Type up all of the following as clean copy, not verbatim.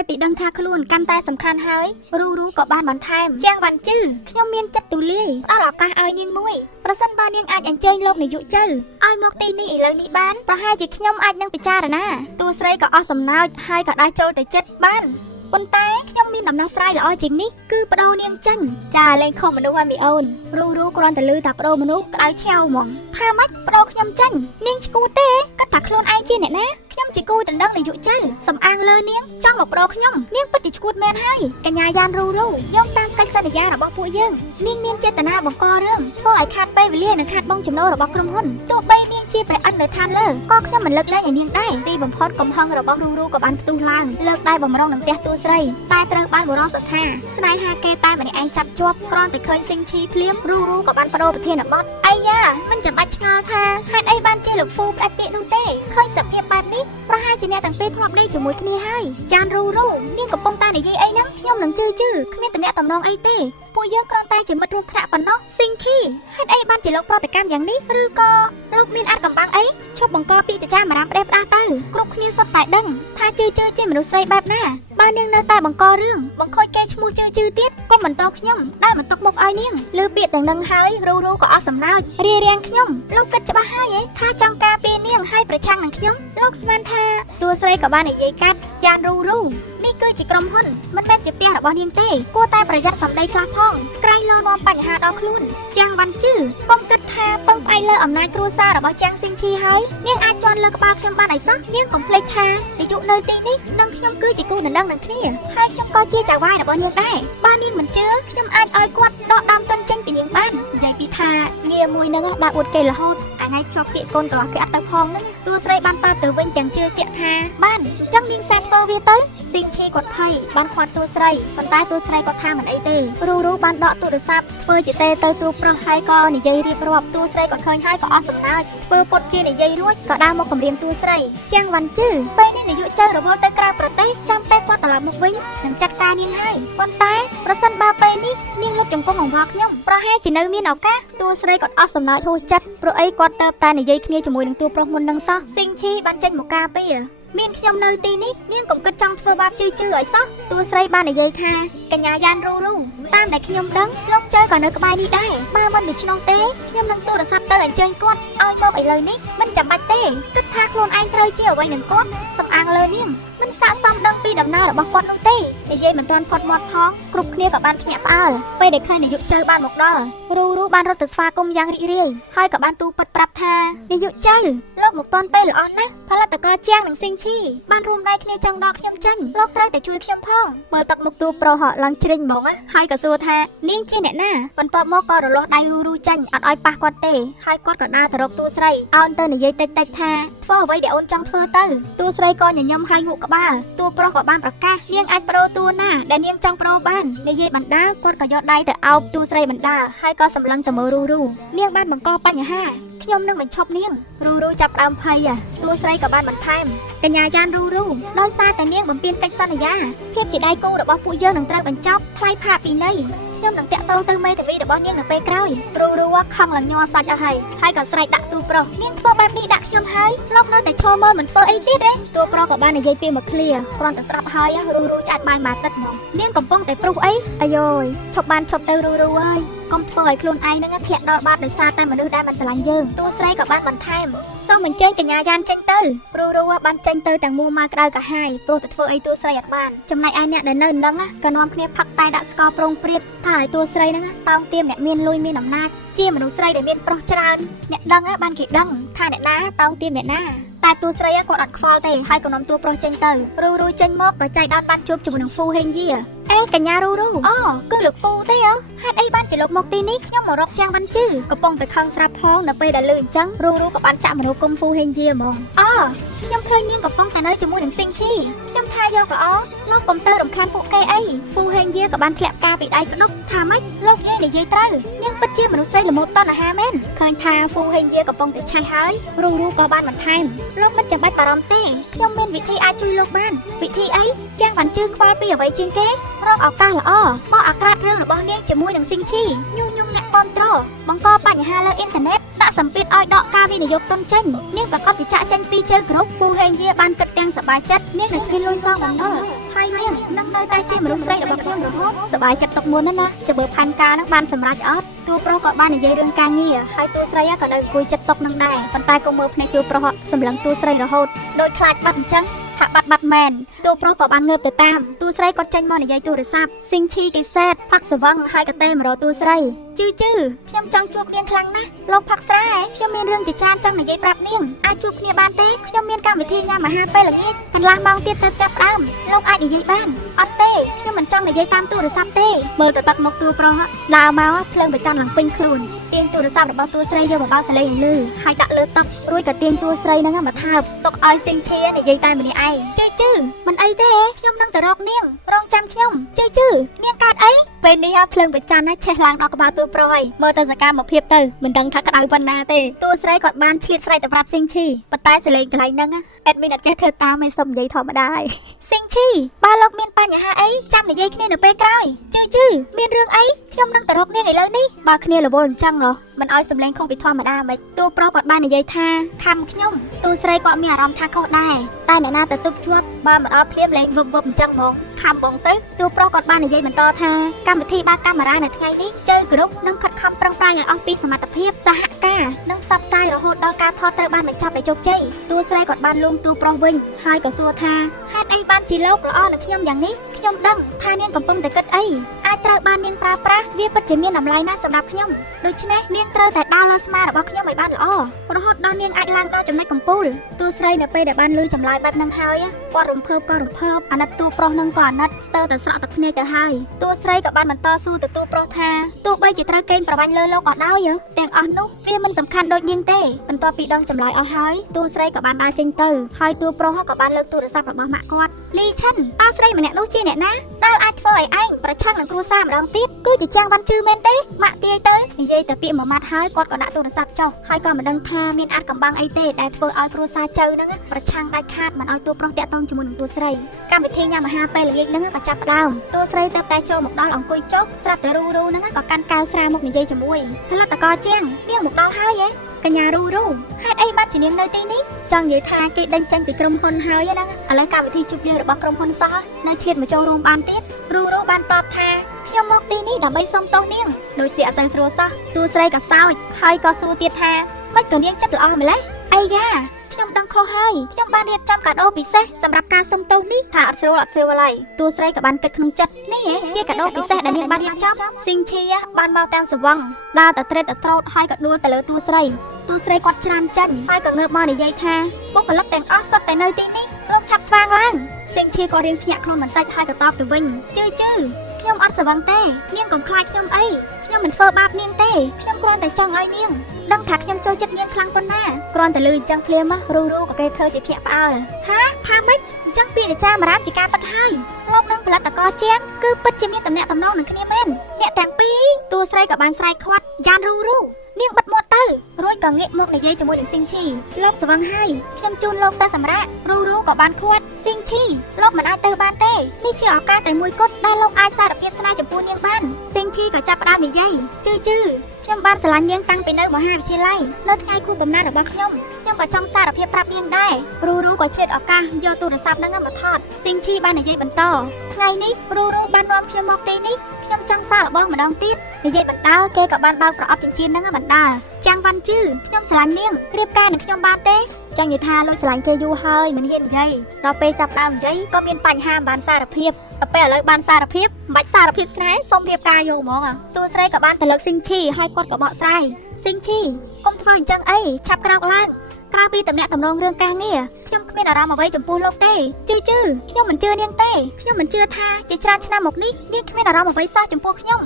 ហើយពីដឹងថាខ្លួនកាន់តែសំខាន់ហើយរូក៏បានបន្ថែមជាងវ៉ាន់ជឺខ្ញុំមានចិត្តទូលាយផ្ដល់ឱកាសឲ្យនាងមួយប្រសិនបើនាងអាចអញ្ជើញលោកនាយកជើឲ្យមកទីនេះឥឡូវនេះបានប្រហែលជាខ្ញុំអាចនឹងពិចារណាតួស្រីក៏អស់សំណើចហើយក៏ដើរចូលទៅចិត្តបានប៉ុន្តែខ្ញុំមានដំណោះស្រាយល្អជាងនេះគឺបដូរនាងចាញ់ចាលេងខុសមនុស្សហើយមីអូនរូគ្រាន់តែលឺថាបដូរមនុស្សក្តៅឆាវហ្មងថាម៉េចបដូរខ្ញុំចាញ់នាងឈ្គួតទេគិតថាខ្លួនឯងជាអ្នកណាខ្ញុំជាគូដណ្ដឹងនាយកជើសំអាងលើនាងចង់មកបដូរខ្ញុំនាងពិតជាឈ្គួតមែនហើយកញ្ញាយ៉ានរូយកតាមកិច្ចសន្យារបស់ពួកយើងនាងមានចេតនាបង្ករឿងធ្វើឲ្យខាតពេលវេលានិងខាតបង់ចំណូលរបស់ក្រុមហ៊ុនទោះបីនាងជាព្រះឥន្ទនៅឋានលើក៏ខ្ញុំមិនលើកលែងឲ្យនាងដែរទីបំផុតកំហឹងរបស់រូក៏បានផ្ទុះឡើងលើកដៃបំរុងនឹងផ្ទះទូស្រីតែត្រូវបានបុរសសថាស្នេហាគេតែម្នាក់ឯងចាប់ជាប់គ្រាន់តែឃើញស៊ីងឈីភ្លាមរូក៏បានបដូរប្រធានបទអាយ៉ាមិនចាំបាច់ឆ្ងល់ថាហេតុអីបានជាលោកហ្វូផ្ដាច់ពាក្យនោះទេឃើញសភាពបែបនេះប្រហែលជាអ្នកទាំងពីរធ្លាប់ដេកជាមួយគ្នាហើយចានរូនាងកំពុងតែនិយាយអីហ្នឹងខ្ញុំនឹងជឿគ្មានតំណែងតំណងអីទេពួកយើងគ្រាន់តែជាមិត្តរួមថ្នាក់ប៉ុណ្ណោះស៊ីងឈីហេតុអីបានជាលោកប្រតិកម្មយ៉ាងនេះឬក៏លោកមានអាចកំបាំងអីឈប់បង្កពីតចាមរាមផ្ដេសផ្ដាស់ទៅគ្រប់គ្នាសុទ្ធតែដឹងថាជឿជាមនុស្សស្រីបែបណាបើនាងនៅតែបង្ករឿងបង្ខូចគេឈ្មោះជឿទៀតកុំបន្តខ្ញុំដែលមិនຕົកមុខឲ្យនាងលើពាក្យទាំងនឹងហើយរូក៏អស់សំណើចរារាំងខ្ញុំលោកគិតច្បាស់ហើយថាចង់ការពារនាងឲ្យប្រឆាំងនឹងខ្ញុំលោកស្មានថាតួស្រីក៏បាននិយាយកាត់ចានរូនេះគឺជាក្រុមហ៊ុនមិនមែនជាផ្ទះរបស់នាងទេគួរតែប្រយ័ត្នសម្ដីខ្លះផងក្រែងលនាំបញ្ហាដល់ខ្លួនចាងវ៉ាន់ជឺកុំគិតថាពឹងផ្អែកលើអំណាចគ្រួសាររបស់ចាងស៊ីងឈីហើយនាងអាចជន់លើក្បាលខ្ញុំបានអីសោះនាងកុំភ្លេចថានាយកនៅទីនេះនិងខ្ញុំគឺជាគូដណ្ដឹងនឹងគ្នាហើយខ្ញុំក៏ជាចៅហ្វាយរបស់នាងដែរបើនាងមិនជឿខ្ញុំអាចឲ្យគាត់ដកដើមទុនចេញពីនាងបាននិយាយពីថាងារមួយនឹងដាក់អួតគេរហូតថ្ងៃជាប់ពាក្យកូនកន្លោះគេអត់ទៅផងហ្នឹងតួស្រីបានតបទៅវិញទាំងជឿជាក់ថាបានអញ្ចឹងនាងសាធ្វើវាទៅស៊ីងឈីគាត់ភ័យបានខាត់តួស្រីប៉ុន្តែតួស្រីគាត់ថាមិនអីទេរូបានដកទូរស័ព្ទធ្វើជាទេទៅតួប្រុសហើយក៏និយាយរៀបរាប់តួស្រីគាត់ឃើញហើយក៏អស់សំណើចធ្វើពុតជានិយាយរួចក៏ដើរមកគម្រាមតួស្រីជាងវ៉ាន់ជឺពេលនេះនាយកចៅរវល់ទៅក្រៅប្រទេសចាំពេលគាត់ត្រឡប់មកវិញនឹងចាត់ការនាងហើយប៉ុន្តែប្រសិនបើពេលនេះនាងលុបចំកងអង្វរខ្ញុំប្រហែលជានៅមានឱកាសតួស្រីគាត់អស់សំណើចហួសចិត្តព្រោះអីគាត់ទៅតែនិយាយគ្នាជាមួយនឹងតួប្រុសមុននឹងសោះស៊ីងឈីបានចេញមកការពារមានខ្ញុំនៅទីនេះនាងកុំគិតចង់ធ្វើបាបជឿឲ្យសោះតួស្រីបាននិយាយថាកញ្ញាយ៉ានរូតាមដែលខ្ញុំដឹងលោកចៅក៏នៅក្បែរនេះដែរបើមិនដូច្នោះទេខ្ញុំនឹងទូរស័ព្ទទៅអញ្ជើញគាត់ឲ្យមកឥឡូវនេះមិនចាំបាច់ទេគិតថាខ្លួនឯងត្រូវជាអ្វីនឹងគាត់សំអាងលើនាងមិនស័ក្តិសមដឹងពីដំណើររបស់គាត់នោះទេនិយាយមិនទាន់ផុតមាត់ផងគ្រប់គ្នាក៏បានភ្ញាក់ផ្អើលពេលដែលឃើញនាយកចៅបានមកដល់រូបានរត់ទៅស្វាគមន៍យ៉ាងរីករាយហើយក៏បានទូពិតប្រាប់ថានាយកចៅលោកមកទាន់ពេលល្អណាស់ផលិតករជាងនឹងស៊ីងឈីបានរួមដៃគ្នាចង់ដកខ្ញុំចេញលោកត្រូវតែជួយខ្ញុំផងមើលទឹកមុខតួប្រុសហក់ឡើងជ្រិញហ្មងហើយក៏សួរថានាងជាអ្នកណាបន្ទាប់មកក៏រលាស់ដៃរូចេញអត់ឲ្យប៉ះគាត់ទេហើយគាត់ក៏ដើរទៅរកតួស្រីអូនទៅនិយាយតិចថាធ្វើអ្វីដែលអូនចង់ធ្វើទៅតួស្រីក៏ញញឹមហើយងក់ក្បាលតួប្រុសក៏បានប្រកាសនាងអាចប្រូតួណាដែលនាងចង់ប្រូបាននិយាយបណ្ដាគាត់ក៏យកដៃទៅអោបតួស្រីបណ្ដាហើយក៏សម្លឹងទៅមើលរូនាងបានបង្កបញ្ហាខ្ញុំនឹងបញ្ឈប់នាងរូចាប់ដើមភ័យតួស្រីក៏បានបន្ថែមកញ្ញាយ៉ានរូដោយសារតែនាងបំពេញកិច្ចសន្យាភាពជាដៃគូរបស់ពួកយើងនឹងត្រូវបញ្ចប់ថ្លៃផាកពីនៃខ្ញុំនឹងតាក់ទងទៅមេធាវីរបស់នាងនៅពេលក្រោយរូខំឡើងញ័រសាច់អស់ហើយក៏ស្រែកដាក់តួប្រុសនាងធ្វើបែបនេះដាក់ខ្ញុំហើយលោកនៅតែឈរមើលមិនធ្វើអីទៀតទេតួប្រុសក៏បាននិយាយពីមកឃ្លាគ្រាន់តែស្ដាប់ហើយរូចាច់បាយមួយទឹកមកនាងកំពុងតែព្រុសអីអាយយឈប់បានឈប់ទៅរូអើយកុំធ្វើឲ្យខ្លួនឯងនឹងធ្លាក់ដល់បាតដោយសារតែមនុស្សដែលមិនស្រឡាញ់យើងតួស្រីក៏បានបន្ថែមសូមអញ្ជើញកញ្ញាយ៉ានចេញទៅរូបានចេញទៅទាំងមួម៉ៅក្តៅកាហាយព្រោះតែធ្វើអីតួស្រីអត់បានចំណែកឯអ្នកដែលនៅនឹងក៏នាំគ្នាផឹកតែដាក់ស្ករប្រងព្រៀបថាឲ្យតួស្រីហ្នឹងតោងទាមអ្នកមានលុយមានអំណាចជាមនុស្សស្រីដែលមានប្រុសច្រើនអ្នកដឹងបានគេដឹងថាអ្នកណាតោងទាមអ្នកណាតែតួស្រីគាត់អត់ខ្វល់ទេហើយក៏នាំតួប្រុសចេញទៅរូចេញមកក៏ចៃដន្យបានជួបជាមួយនឹងហ្វូហេងយាអេកញ្ញារូអូគឺលោកហ្វូទេហេតុអីបានជាលោកមកទីនេះខ្ញុំមករកជាងវ៉ាន់ជឺកំពុងតែខឹងស្រាប់ផងនៅពេលដែលលឺអញ្ចឹងរូក៏បានចាក់មនុស្សគុំហ្វូហេងយាហ្មងខ្ញុំឃើញនាងកំពុងតែនៅជាមួយនឹងស៊ីងឈីខ្ញុំថាយកល្អលោកកុំទៅរំខានពួកគេអីហ្វូហេងយាក៏បានធ្លាក់ការពីដៃក្តុកថាម៉េចលោកយាយនិយាយត្រូវនាងពិតជាមនុស្សស្រីល្មុតតណ្ហាមែនឃើញថាហ្វូហេងយាកំពុងតែឆេះហើយរូក៏បានបន្ថែមលោកមិនចាំបាច់បារម្ភទេខ្ញុំមានវិធីអាចជួយលោកបានវិធីអីជាងវ៉ាន់ជឺខ្វល់ពីអ្វីជាងគេរកឱកាសល្អបោះអាក្រាតរឿងរបស់នាងជាមួយនឹងស៊ីងឈីញុះញង់អ្នកគាំទ្របង្កបញ្ហាលើអ៊ីនធឺណិតដាក់សម្ពាធឲ្យដកការវិនិយោគទុនចេញនាងប្រកាសជាចាក់ចេញពីជើងក្រុមហ្វូហេងយាបានគិតទាំងសប្បាយចិត្តនាងនឹងគ្មានលុយសងបំណុលហើយនាង នៅតែជាមនុស្សស្រីរបស់ខ្ញុំរហូតសប្បាយចិត្តទុកមុនណាចាំបើផែនការនឹងបានសម្រេចអត់តួប្រុសក៏បាននិយាយរឿងការងារហើយតួស្រីក៏នៅអង្គុយចិត្តទុកនឹងដែរប៉ុន្តែក៏មើលភ្នែកតួប្រុសសម្លឹងតួស្រីរហូតដូចខ្លាចបាត់អញ្ចឹងថាបាត់មែនតួប្រុសក៏បានងើបទៅតាមតួស្រីគាត់ចេញមកនិយាយទូរស័ព្ទស៊ីងឈីគេសេតផាក់សវឹងហើយក៏ទេមករកតួស្រីជឺខ្ញុំចង់ជួបនាងខ្លាំងណាស់លោកផាក់ស្រែខ្ញុំមានរឿងជាច្រើនចង់និយាយប្រាប់នាងអាចជួបគ្នាបានទេខ្ញុំមានកម្មវិធីញ៉ាំអាហារពេលល្ងាចកន្លះម៉ោងទៀតទៅចាប់ដើមលោកអាចនិយាយបានអត់ទេខ្ញុំមិនចង់និយាយតាមទូរស័ព្ទទេមើលទៅទឹកមុខតួប្រុសដើរមកភ្លើងប្រច័ណ្ឌឡើងពេញខ្លួនទាញទូរស័ព្ទរបស់តួស្រីយកមកបោកសលេងលឺហើយដាក់លើតុរួចក៏ទាញតួស្រីហ្នឹងមកថើបទុកឲ្យស៊ីងឈីនិយាយតែម្នាក់ឯងជឺមិនអីទេខ្ញុំនឹងទៅរកនាងរងចាំខ្ញុំជឺនាងកើតអីពេលនេះភ្លើងប្រច័ណ្ឌឆេះឡើងដល់ក្បាលតួប្រុសហើយមើលទៅសកម្មភាពទៅមិនដឹងថាក្តៅប៉ុណ្ណាទេតួស្រីគាត់បានឆ្លៀតស្រែកទៅប្រាប់ស៊ីងឈីប៉ុន្តែសលេងកន្លែងហ្នឹងអេដមីនអត់ចេះធ្វើតាមឯងសុំនិយាយធម្មតាឯងស៊ីងឈីបើលោកមានបញ្ហាអីចាំនិយាយគ្នានៅពេលក្រោយជឺមានរឿងអីខ្ញុំនឹងទៅរកនាងឥឡូវនេះបើគ្នារវល់អញ្ចឹងហ៎មិនឲ្យសំឡេងខុសពីធម្មតាមិនតួប្រុសគាត់បាននិយាយថាខំខ្ញុំតួស្រីគាត់មានអារម្មណ៍ថាខុសដែរតែអ្នកណាទៅទប់ជាប់បើមិនអត់ភ្លាមលេងវឹបអញ្ចឹងហ្មងខំបងទៅតួប្រុសគាត់បាននិយាយបន្តថាកម្មវិធីបើកកាមេរ៉ានៅថ្ងៃនេះជើគ្រប់នឹងខិតខំប្រឹងប្រែងឲ្យអស់ពីសមត្ថភាពសហការនិងផ្សព្វផ្សាយរហូតដល់ការថតត្រូវបានបញ្ចប់ដោយជោគជ័យតួស្រីគាត់បានលួងតួប្រុសវិញហើយក៏សួរថាហេតុអីបានជាលោកល្អនឹងខ្ញុំយ៉ាងនេះខ្ញុំដឹងថានាងកំពុងតែគិតអីអាចត្រូវបាននាងប្រើប្រាស់វាពិតជាមានតម្លៃណាស់សម្រាប់ខ្ញុំដូច្នេះនាងត្រូវតែដើរលើស្មារបស់ខ្ញុំឲ្យបានល្អរហូតដល់នាងអាចឡើងដល់ចំណុចកំពូលតួស្រីនៅពេលដែលបានលឺចម្លើយបែបហ្នឹងហើយគាត់រំភើបអាណិតតួប្រុសនឹងក៏អាណិតស្ទើរតែស្រក់ទឹកភ្នែកទៅហើយតួស្រីក៏បានបន្តស៊ូទៅតួប្រុសថាទោះបីជាត្រូវកេងប្រវ័ញ្ចលើលោកក៏ដោយទាំងអស់នោះវាមិនសំខាន់ដូចនាងទេបន្ទាប់ពីដងចម្លើយអស់ហើយតួស្រីក៏បានដើរចេញទៅហើយតួប្រុសក៏បានលើកទូរស័ព្ទរបស់ម៉ាក់គាត់លីឈិនតើស្រីម្នាក់នោះជាអ្នកណាដែលអាចធ្វើឲ្យឯងប្រឆាំងនឹងគ្រួសារម្ដងទៀតគឺជាចាងវ៉ាន់ជឺមែនទេម៉ាក់ទាយទៅនិយាយតែពាក្យមួយម៉ាត់ហើយគាត់ក៏ដាក់ទូរស័ព្ទចុះហើយក៏មិនដឹងថាមានអាចកំបាំងអីទេដែលធ្វើឲ្យគ្រួសារចៅហ្នឹងប្រឆាំងដាច់ខាតមិនឲ្យតួប្រុសតាក់ទងជាមួយនឹងតួស្រីកម្មវិធីញ៉ាំអាហារពេលល្ងាចហ្នឹងក៏ចាប់ផ្ដើមតួស្រីទៅតែចូលមកដល់អង្គុយចុះស្រាប់តែរូហ្នឹងក៏កាន់កៅស្រាមកនិយាយជាមួយផលិតករជាងនាងមកដល់ហើយកញ្ញារូហេតុអីបានជានាងនៅទីនេះចង់និយាយថាគេដេញចេញពីក្រុមហ៊ុនហើយហ្នឹងឥឡូវកម្មវិធីជួបយើងរបស់ក្រុមហ៊ុនសោះនៅឆ្លៀតមកចូលរួមបានទៀតរូបានតបថាខ្ញុំមកទីនេះដើម្បីសុំទោសនាងដូចជាអស័យស្រួលសោះតួស្រីក៏សើចហើយក៏សួរទៀតថាមិនក៏នាងចិត្តល្អម្ល៉េះអីយ៉ាខ្ញុំដឹងខុសហើយខ្ញុំបានរៀបចំកាដូពិសេសសម្រាប់ការសុំទោសនេះថាអត់ស្រួលឡើយតួស្រីក៏បានគិតក្នុងចិត្តនេះជាកាដូពិសេសដែលនាងបានរៀបចំស៊ីងឈីបានមកទាំងសវឹងដើរទៅត្រេតទៅត្រោតហើយក៏ដួលទៅលើតួស្រីគាត់ច្រានចាញ់ហើយក៏ងើបមកនិយាយថាបុគ្គលិកទាំងអស់សុទ្ធតែនៅទីនេះលោកឆាប់ស្វាងឡើងស៊ីងឈីក៏រៀងភ្ញាក់ខ្លួនបន្តិចហើយក៏តបទៅវិញជឺខ្ញុំអត់ស្វឹងទេនាងកុំខ្លាចខ្ញុំអីខ្ញុំមិនធ្វើបាបនាងទេខ្ញុំគ្រាន់តែចង់ឲ្យនាងដឹងថាខ្ញុំចូលចិត្តនាងខ្លាំងប៉ុណ្ណាគ្រាន់តែលឺអញ្ចឹងភ្លាមរូក៏គេធ្វើជាភ្ញាក់ផ្អើលហាថាម៉េចអញ្ចឹងពាក្យចាមរាបជាការពិតហើយលោកនឹងផលិតករជាងគឺពិតជាមានតំណែងតំណងនឹងគ្នាមែនអ្នកទាំងពីរតួស្រីក៏បានស្រែកខាត់យ៉ានរូនាងបិទមាត់ទៅរួចក៏ងាកមកនិយាយជាមួយនឹងស៊ីងឈីលោកស្វឹងហើយខ្ញុំជូនលោកទៅសម្រាប់រូក៏បានខាត់ស៊ីងឈីលោកមិនអាចទៅបានទេនេះជាឱកាសតែមួយគត់ដែលលោកអាចសារភាពស្នេហ៍ចំពោះនាងបានស៊ីងឈីក៏ចាប់ផ្ដើមនិយាយជឺខ្ញុំបានស្រឡាញ់នាងតាំងពីនៅមហាវិទ្យាល័យនៅថ្ងៃខួបកំណើតរបស់ខ្ញុំក៏ចង់សារភាពប្រាប់នាងដែររូក៏ឆ្លៀតឱកាសយកទូរស័ព្ទហ្នឹងមកថតស៊ីងឈីបាននិយាយបន្តថ្ងៃនេះរូបាននាំខ្ញុំមកទីនេះខ្ញុំចង់សាររបស់ម្ដងទៀតនិយាយបន្តគេក៏បានបើកប្រអប់ចិញ្ចៀនហ្នឹងបណ្ដាចាំងវ៉ាន់ជឺខ្ញុំស្រឡាញ់នាងរៀបការនឹងខ្ញុំបានទេចង់និយាយថាលោកស្រឡាញ់គេយូរហើយមិនហ៊ាននិយាយដល់ពេលចាប់ដើមនិយាយក៏មានបញ្ហាមិនបានសារភាពដល់ពេលឥឡូវបានសារភាពមិនបាច់សារភាពស្នេហ៍សុំរៀបការយកហ្មងតួស្រីក៏បានទៅលើកស៊ីងឈីហើយគាត់ក៏បកស្រាយស៊ីងឈីកុំធ្វើអញ្ចឹងអីឆាប់ក្រោកឡើងក្រៅពីតំណែងតំណងរឿងការងារខ្ញុំគ្មានអារម្មណ៍អ្វីចំពោះលោកទេជឺខ្ញុំមិនជឿនាងទេខ្ញុំមិនជឿថាជាច្រើនឆ្នាំមកនេះនាងគ្មានអារម្មណ៍អ្វីសោះចំពោះខ្ញុំ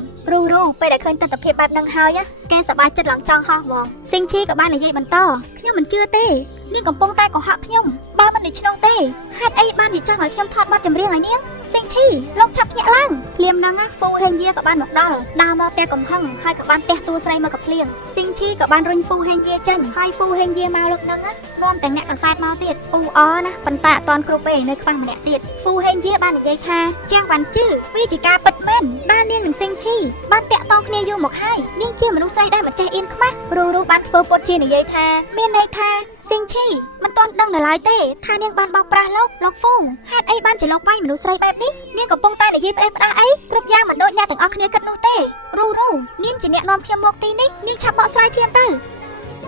រូពេលដែលឃើញទស្សនវិជ្ជាបែបហ្នឹងហើយគេសប្បាយចិត្តឡើងចង់ហោះហ្មងស៊ីងឈីក៏បាននិយាយបន្តខ្ញុំមិនជឿទេនាងកំពុងតែកុហកខ្ញុំបើមិនដូច្នោះទេហេតុអីបានជាចង់ឲ្យខ្ញុំថតបទចម្រៀងឲ្យនាងស៊ីងឈីលោកឆាប់ភ្ញាក់ឡើងភ្លាមហ្នឹងហ្វូហេងយាក៏បានមកដល់ដើរមកផ្ទះកំហឹងហើយក៏បានផ្ទះតួស្រីមកកំភ្លៀងស៊ីងឈីក៏បានរុញហ្វូហេងយាចេញហើយហ្វូហេងយាមកលោកហ្នឹងនាំទាំងអ្នកកសែតមកទៀតអណាប៉ុន្តែអត់តាន់គ្រប់ទេនៅខ្វះម្នាក់ទៀតហ្វូហេងយាបាននិយាយថាជាងវ៉ាន់ជឺវាជាការពិតមែនដែលនាងនិងស៊ីងឈីបានតាក់ទងគ្នាយូរមកហើយនាងជាមនុស្សស្រីដែលមិនចេះអៀនខ្មាស់រូបានធ្វើពុតជានិយាយថាមានន័យថាស៊ីងឈីមិនទាន់ដឹងនៅឡើយទេ ថានាងបានបោកប្រាស់លោកហ្វូហេតុអីបានជាលោកវាយមនុស្សស្រីបែបនេះនាងកំពុងតែនិយាយផ្ដេសផ្ដាស់អីគ្រប់យ៉ាងមិនដូចអ្នកទាំងអស់គ្នាគិតនោះទេរូនាងជាអ្នកនាំខ្ញុំមកទីនេះនាងឆាប់បកស្រាយភ្លាមទៅ